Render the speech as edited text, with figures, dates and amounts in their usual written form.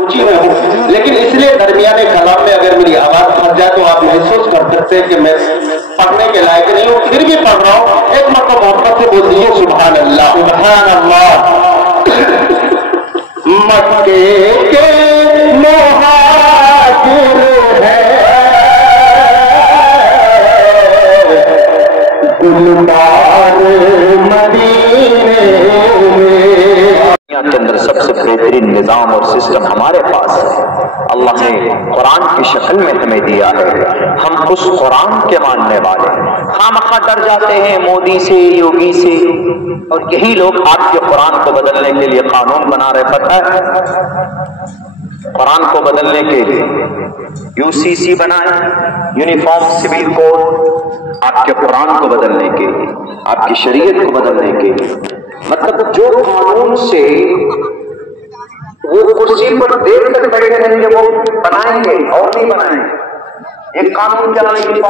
रुचि में हूँ, लेकिन इसलिए दरमियाने कलाम में अगर मेरी आवाज फंस जाए तो आप महसूस कर सकते हैं कि मैं पढ़ने के लायक नहीं हूँ, फिर भी पढ़ रहा हूँ। एक मतलब मोहब्बत से बोल दीजिए सुभान अल्लाह, सुभान अल्लाह। मक्के के मुहाजिर गुलबार मदीने के अंदर सबसे बेहतरीन निजाम और सिस्टम हमारे पास है। अल्लाह ने कुरान की शक्ल में हमें दिया है, हम उस कुरान के मानने वाले। खामखा डर जाते हैं मोदी से, योगी से, और यही लोग आपके कुरान को बदलने के लिए कानून बना रहे। पता है, कुरान को बदलने के लिए यूसीसी बनाए, यूनिफॉर्म सिविल कोड, आपके कुरान को बदलने के लिए, आपकी शरीयत को बदलने के लिए। मतलब जो कानून से वो कुर्सी पर देर तक बैठे रहेंगे वो बनाएंगे और नहीं बनाएंगे। एक कानून चलाने की